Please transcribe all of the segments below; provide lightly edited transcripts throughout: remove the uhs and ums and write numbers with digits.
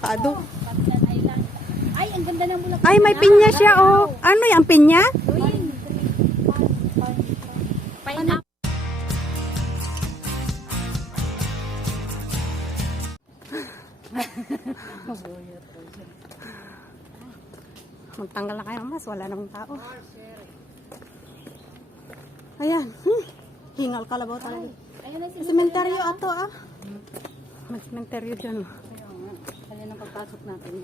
Avocado. Patlan Island. Ay, ang ganda ng Bulacan. Ay, may pinya siya, oh. Ano yung pinya? Pineapple. Magtanggal na kayo ng mas, wala namang tao. Ayan. Hingal kalabaw talaga. Ayun na si Sementeryo ato, ah. May sementeryo dyan. Kaya nang pagpasok natin.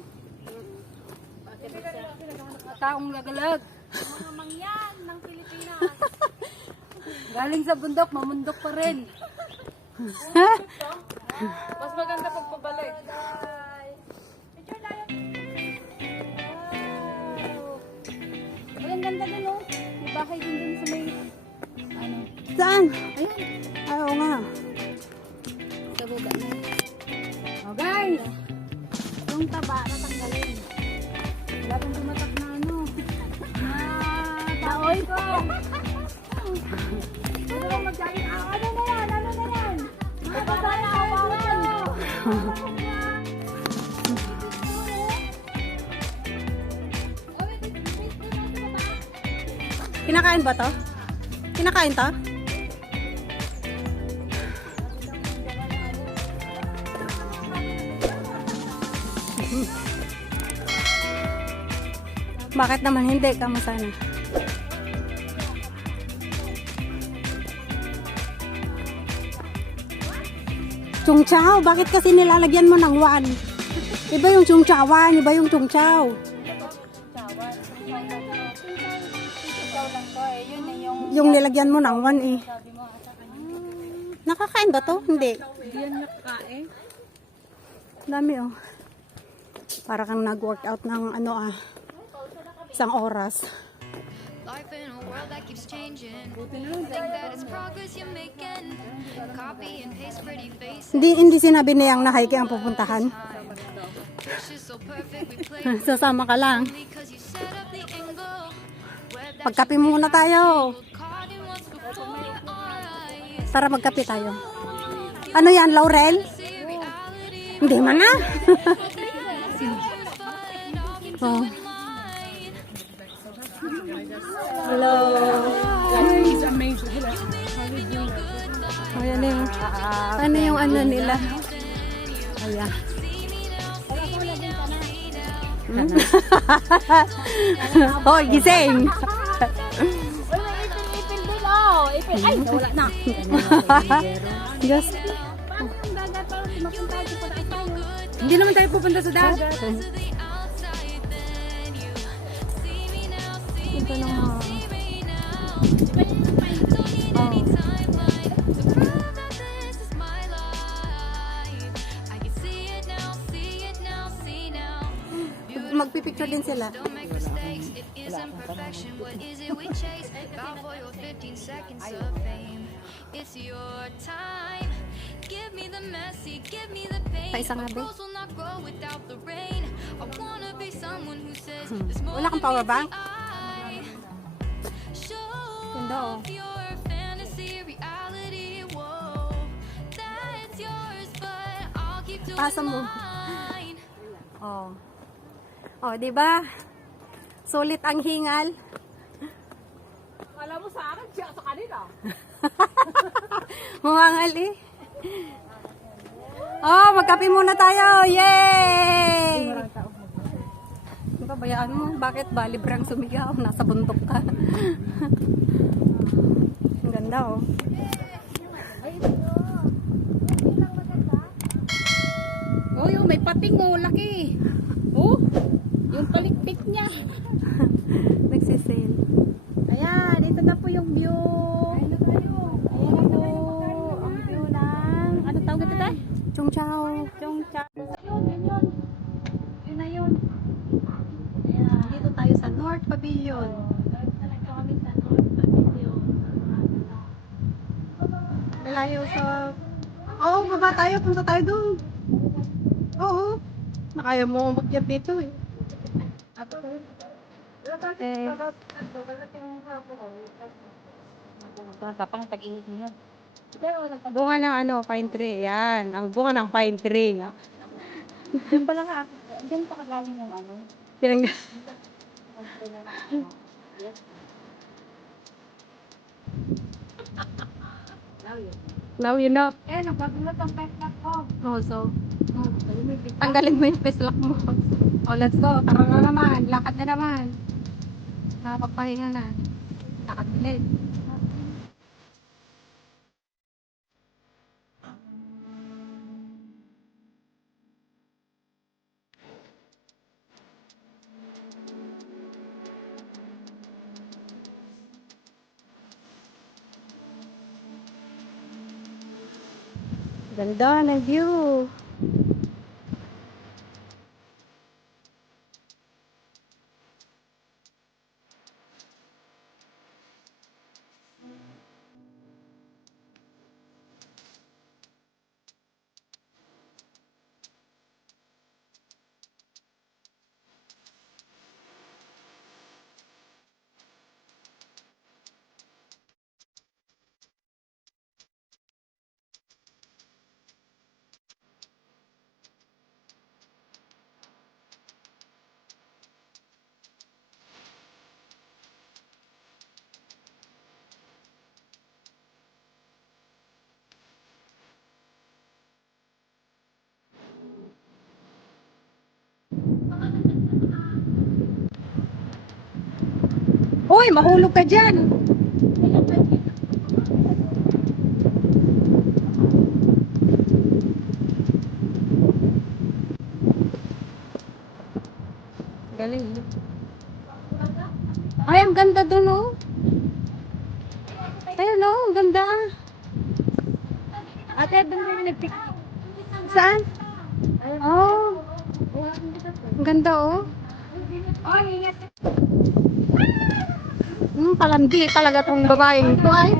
Taong gagalag. Mga mangyan ng Pilipinas. Galing sa bundok, mamundok pa rin. Mas maganda pag pabalik. Picture tayo. Wow. Ay, ang ganda dun, oh. May bahay din dun sa may... Ano? Saan? Ayun. Ay, oo nga. Sa baba na. Oh, guys! Yung taba natanggalin. Wala pang tumatak na ano. Taoy ko! Ano lang mag-jacket? Ano na yan? Ano na yan? Baba na awaran! Kinakain ba to? Kinakain to? Bakit naman hindi? Kamu sana. Chung chow, bakit kasi nilalagyan mo ng wan? Iba yung chung chowan, iba yung chung chow. Yung nilagyan mo ng wan eh. Nakakain ba to? Hindi. Hindi yan nakakain. Dami oh. Para kang nag-workout ng ano isang oras. Life in a world that keeps changing. Think that it's progress you're making. Copy and paste pretty faces. Hindi sinabi niyang na Haiki ang pupuntahan. It's just so perfect we play Sasama ka lang. because you set up the angle. Web that Pagkape muna tayo. caught in what's before your eyes. Tara magkape tayo. Ano yan, Laurel? See reality. Hindi man na. Oh. Hello. It's amazing. Ayan yung, ano yung ano nila? Ayan. Oh, gising. Ipil din, oh. Ipil. Ay, wala na. Just, Paano ang dagat? Parang tumapunta tayo sa tayo. hindi naman tayo pupunta sa dagat. Punta ng mga... Magpipicture din sila. Don't make mistakes, it isn't perfection. What is it we chase? Bow for your 15 seconds of fame. It's your time. Give me the messy, give me the pain. Pa isang My gabi. rose will not grow without the rain. I wanna be someone who says there's more Wala kang than power meets the bank? eye. Show Ganda, oh. off your fantasy reality. Whoa, that's yours, but I'll keep doing Pasa mo. mine. Oh. Oh, 'di ba? Sulit ang hingal. Alam mo sa akin, siya sa kanila. Mumangal eh. Oh, magkape muna tayo. Yay! Diba, bayaan mo. Bakit ba? Librang sumigaw. Nasa bundok ka. Ang ganda, oh. Oh, yung may pating, oh. Laki. Oh, yung palikpik niya. Nagsisale. Ayan, ito na po yung view. Ayan na tayo. Ayan na po. Ang view ng... Ano tawag ito tayo? Chung chow. Chongcha. Yun. Yun na yun. Ayan. Dito tayo sa North Pavilion. Talaga kami sa North Pavilion. Malayo sa... Oo, baba tayo. Punta tayo doon. Oo. Nakaya mo magyab dito eh. Tapang tag-init niya. Bunga ng ano, pine tree. Yan. Ang bunga ng pine tree. Diyan pala nga ako. Diyan pa kagaling yung ano. Yan. Now you know. Eh, nagbagulat ang peklat ko. Oh, so, tanggalin mo yung face lock mo. Oh, let's go. Tara na naman. Lakad na naman. Nakapagpahinga na. Lakad ulit. Ganda ng view. Hoy, mahulog ka dyan. Galing. Ay, ang ganda dun, oh. Ayun, oh, ang ganda. Ate, doon rin nagpikit. Saan? Oh, ang ganda, oh. Oh, ingat. Palandi talaga tong babaeng to, ay.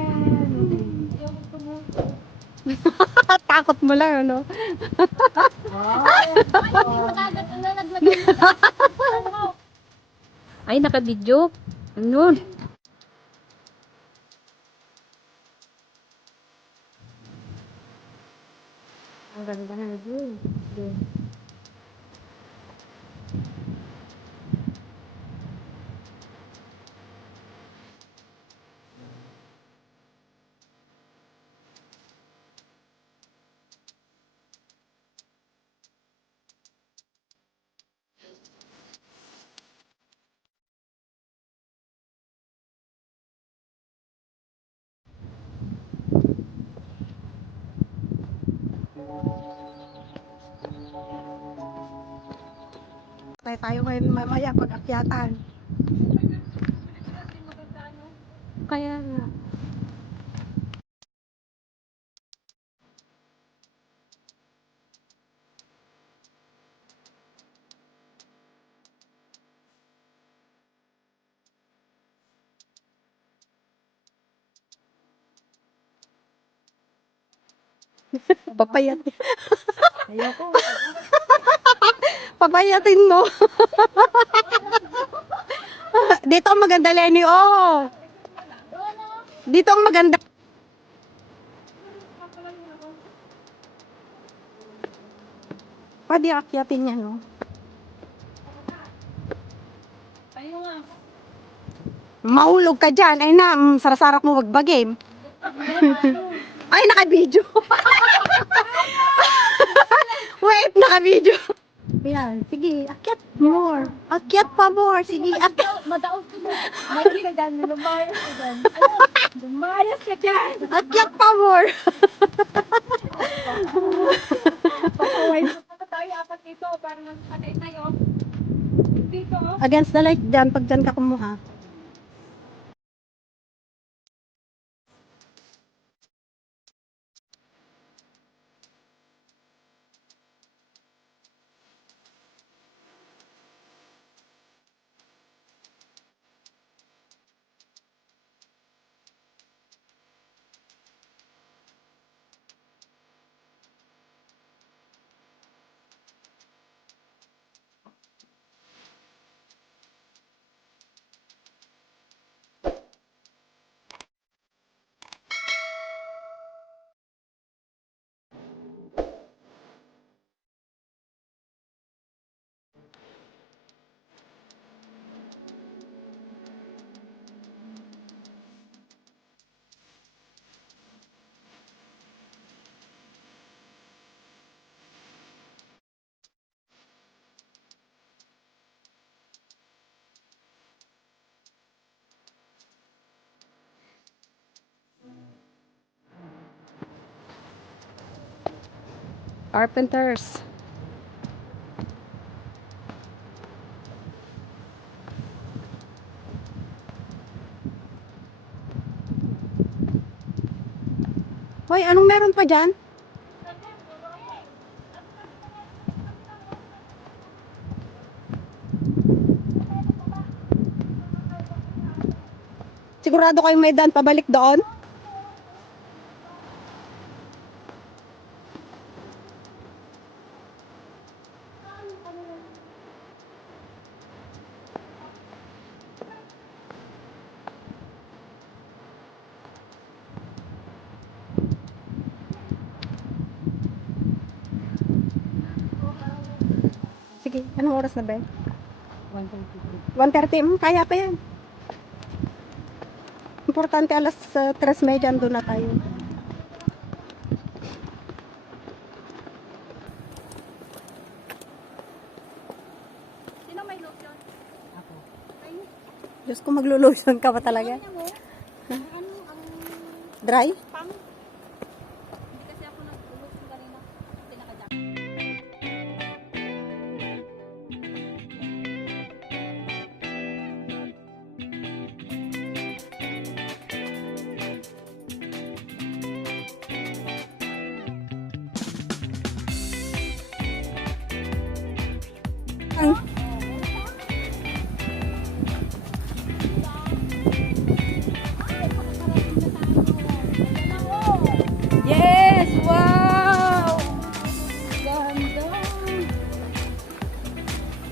Takot mo lang, ano? Ay, naka-video. Ano? Ang ganda na view. Tayo ngayon mamaya pag-akyatan. Kaya nga. Papayat. Ayoko. Papayatin mo. Dito ang maganda, Lenny. Oh. Dito ang maganda. Pwede akyatin niya, no? Ayun nga. Mahulog ka dyan. Ay na, sarasarak mo magbagim. Ay, naka-video. Wait, naka-video. Yan, sige, akyat more. Akyat pa more. Sige, akyat. Madaos ko mo. Mayroon ka dyan. Lumayas ka dyan. Lumayas ka dyan. Akyat pa more. Pakaway mo na tayo apat dito. Para magpatay tayo. Dito. Against the light dyan, pag dyan ka kumuha. Carpenters. Hoy, anong meron pa dyan? Sigurado kayong may daan pabalik doon? Sige, anong oras na ba? 1:30. Kaya pa yan. Importante alas 3:30 andun na tayo. Sino may lotion? Ako. Diyos ko, magluluson ka ba talaga? Ano ang Dry? pang? Hindi kasi ako nag-lotion kanina. Pinaka-jack. Yes! Wow! Ganda!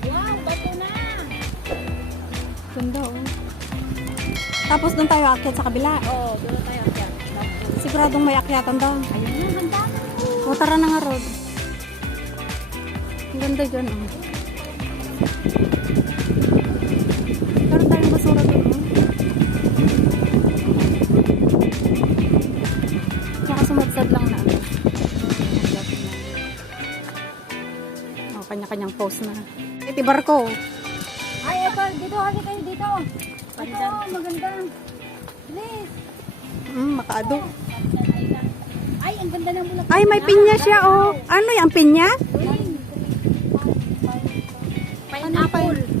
Wow! Bato na! Ganda, oh. Tapos doon tayo akyat sa kabila. Oo, doon tayo akyat. Siguradong may akyatan doon. Ayun na, ganda! O, tara na nga, Rod. Ang ganda dyan, oh. Meron tayong basura doon, oh. Tsaka sumadsad lang na. Oh, kanya-kanyang pose na. Iti barko. Ay, eto, dito, hali kayo dito. Ito, maganda. Please. Makaado. Ay, ang ganda ng bulak. Ay, may pinya siya, oh. Ano yung pinya? Pineapple.